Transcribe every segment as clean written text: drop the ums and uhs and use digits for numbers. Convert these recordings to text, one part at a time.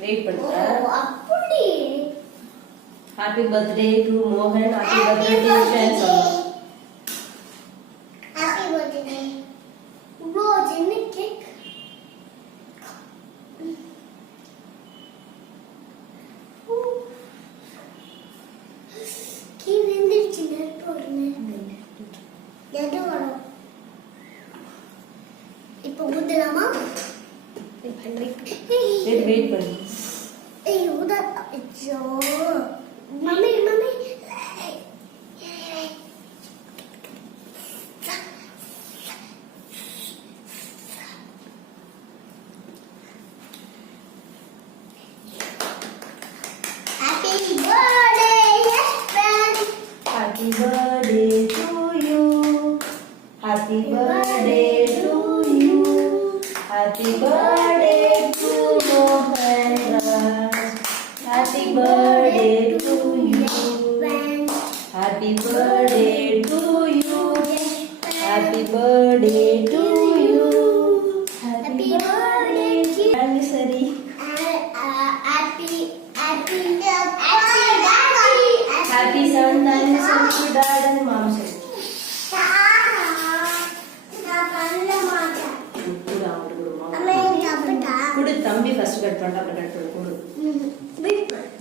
Wait பண்ணுங்க. அப்படி. Happy birthday to மோகன். ஹாப்பி பர்த்டே டு ஷான்சன். Happy birthday. ப்ரோ சின்ன கேக். கீ வெந்திருச்சு நெருப்பு வருமே. எது வரும்? இப்போ ஊதலாமா? வெயிட் பண்ணு. ஏய் ஊதா. ஐயோ mummy mummy. Happy birthday to you. Happy birthday to you. Happy birthday to Mohan Raj. Happy birthday to you. Happy birthday to you. Happy birthday to you. Happy birthday to anniversary. Happy 7th anniversary to dad and mom. குடு தம்பி first cut பண்ணா அப்புறம் cut பண்ணு குடு.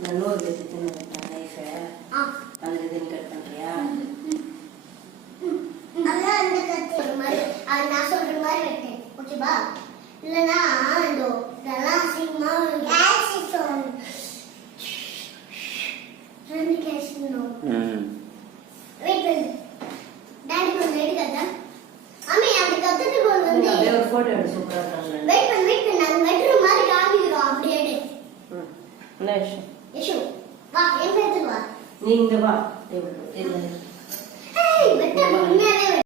நல்ல ஒரு vegetable knife. அந்த இது கட் பண்றியா? அங்க அந்த கத்தி மாதிரி அது நான் சொல்ற மாதிரி வெட்டு. ஓகேவா? இல்லனா இதோ இதெல்லாம் சீமா கேஷிசோன். ரெண்டு கேஷினோ. வெயிட் பண்ணு. டாடி கொஞ்சம் எடுக்கதா? அம்மே அந்த கத்திட்டு போன் வந்து அப்படியே ஒரு போட்டோ எடுத்து சூப்பரா இருக்காங்க. வெயிட் பண்ணு நான் வெட்டுற மாதிரி காமிக்கிறோம் அப்படியே எடு. நைஸ். யஷு வா எங்க எடுத்து வா. நீ இங்க வா. டேபிள் இல்ல. ஏய் வெட்ட உண்மையாவே